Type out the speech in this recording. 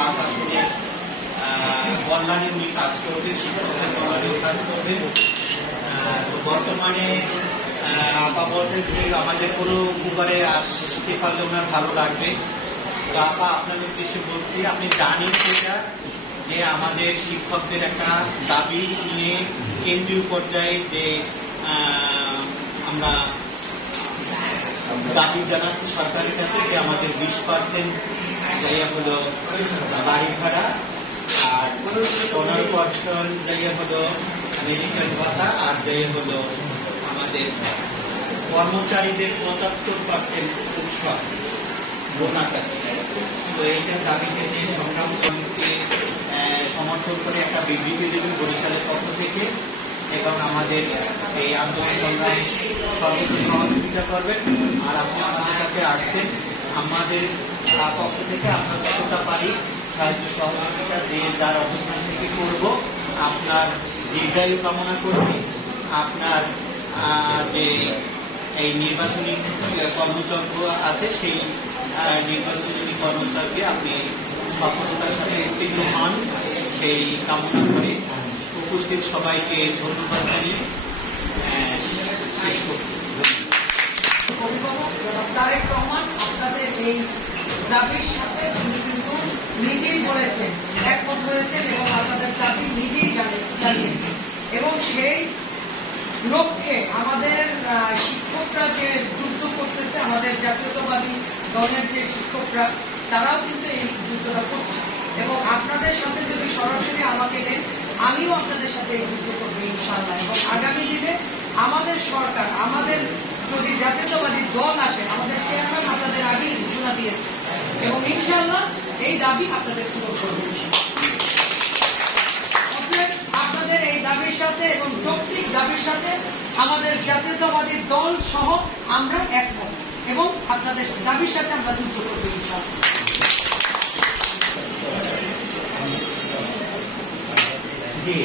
5 আসনে কল্যাণে উনি কাজ করবেন, শিক্ষকদের কল্যাণেও কাজ করবেন। বর্তমানে আপা বলছেন যে আমাদের কোনো উপকারে আসতে পারলে ওনার ভালো লাগবে। তো আপা আপনাদের উদ্দেশ্যে বলছি, আপনি জানেন সেটা যে আমাদের শিক্ষকদের একটা দাবি নিয়ে কেন্দ্রীয় পর্যায়ে যে আমরা দাবি জানাচ্ছি সরকারের কাছে যে আমাদের 20% জায়গা হলো বাড়ি ভাড়া, আর 15% জায়গা হলো মেডিকেল ভাতা, আর জায়গা হলো আমাদের কর্মচারীদের 75% উৎসব বোনাস আছে। তো এইটার দাবিতে যে সংগ্রাম সমিতিকে সমর্থন করে একটা বিবৃতি দেবেন বরিশালের পক্ষ থেকে, এবং আমাদের এই আন্দোলন সংগ্রামে সর্বোচ্চ সহযোগিতা করবেন। আর আপনি আমাদের কাছে আসছেন, আমাদের পক্ষ থেকে আমরা যতটা পারি সাহায্য সহযোগিতা যে যার অবস্থান থেকে করব। আপনার দীর্ঘায়ু কামনা করছি। আপনার যে এই নির্বাচনী কর্মযজ্ঞ আছে সেই নির্বাচনী কর্মযজ্ঞে আপনি সফলতার সাথে উত্তীর্ণ হন, সেই কামনা করে উপস্থিত সবাইকে ধন্যবাদ জানিয়ে শেষ করছি। তারেক রহমান আপনাদের এই দাবির সাথে কিন্তু নিজেই বলেছেন, একমত হয়েছেন এবং আপনাদের দাবি নিজেই জানিয়েছেন, এবং সেই লক্ষ্যে আমাদের শিক্ষকরা যে যুদ্ধ করতেছে, আমাদের জাতীয়তাবাদী দলের যে শিক্ষকরা তারাও কিন্তু এই যুদ্ধটা করছে, এবং আপনাদের সাথে যদি সরাসরি আমাকে নেন আমিও আপনাদের সাথে এই যুদ্ধ করবো ইনশাআল্লাহ। এবং আগামী দিনে আমাদের সরকার, আমাদের যদি জাতীয়তাবাদী দল আসে, আমাদের চেয়ারম্যান আপনাদের আগেই ঘোষণা দিয়েছে, এবং ইনশাআল্লাহ এই দাবি আপনাদের পূরণ করবে। আপনাদের এই দাবির সাথে এবং যৌক্তিক দাবির সাথে আমাদের জাতীয়তাবাদী দল সহ আমরা একমত, এবং আপনাদের দাবির সাথে আমরা যুদ্ধ করবো ইনশাআল্লাহ। জি